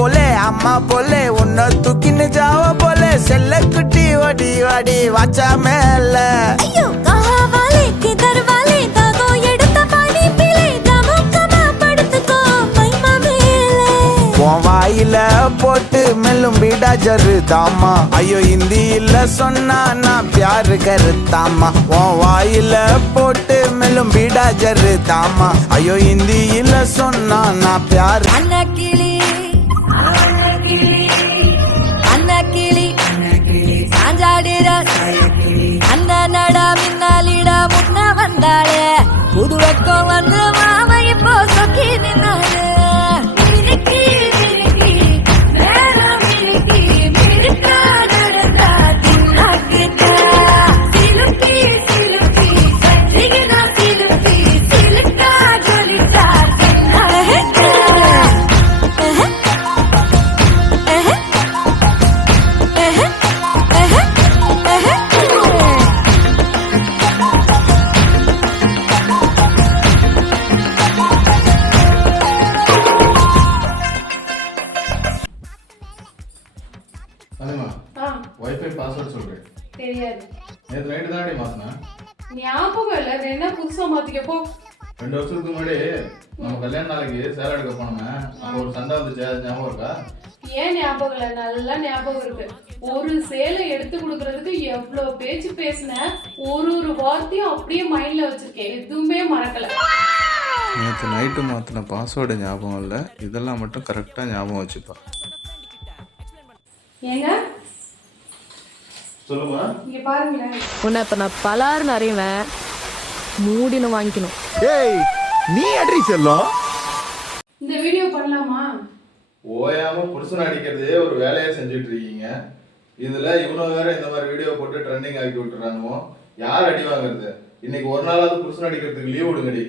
போலே அம்மா போலே உன்னை தூக்கின்னு ஜாவ போலே செல்ல குட்டி ஓடி வாடி வாச்சா மேல வாயில போட்டு மெல்லும் பீடா ஜருதாமா ஐயோ ஹிந்தியில சொன்னா நான் பியாரு கருத்தாமா உன் வாயில போட்டு மெல்லும் பீடா ஜருதாமா ஐயோ ஹிந்தியில சொன்னா நான் பியாரு அண்ணா கிளி சாஞ்சாடிட அந்த நடா மின்னாலிட முன்ன வந்தாளே புது வெக்கம் வந்து மாமா இப்போ சொக்கி நின்னாளே வைஃபை பாஸ்வேர்ட் சொல்றேன் தெரியாது. நேத்து நைட் தானே மாத்தினா ஞாபகம் இல்ல. வேணா புதுசா மாத்திக்க போ. 2 வருஷத்துக்கு முன்னாடி நம்ம கல்யாண நாளைக்கு சேலை எடுக்க போனோமே அப்போ ஒரு சண்டை வந்துச்சு, அது ஞாபகம் இருக்கா? ஏன் ஞாபகம் இல்ல? நல்லா ஞாபகம் இருக்கு. ஒரு சேலை எடுத்து கொடுக்கறதுக்கு எவ்வளவு பேச்சு பேசினேன். ஒரு வார்த்தையும் அப்படியே மைண்ட்ல வச்சிருக்கேன். எதுவுமே மறக்கல. நேற்று நைட்டு மாற்றின பாஸ்வேர்டு ஞாபகம் இல்லை, இதெல்லாம் மட்டும் கரெக்டாக ஞாபகம் வச்சுப்பா. ஏங்க சொல்லுமா, இங்க பாருங்களேன். உன்னை இப்ப நான் பலாருன்னு அறிவேன், மூடினு வாங்கிக்கணும். ஏய் நீ அட்ரி செல்லம் இந்த வீடியோ பண்ணலாமா? ஓயாம புருஷன் அடிக்கிறதே ஒரு வேலையை செஞ்சுட்டு இருக்கீங்க. இதுல இவனும் வேற இந்த மாதிரி வீடியோ போட்டு ட்ரெண்டிங் ஆக்கி விட்டுறானுவோ. யார் அடி வாங்குறது? இன்னைக்கு ஒரு நாளாவது புருஷன் அடிக்கிறதுக்கு லீவ் விடுங்கடி.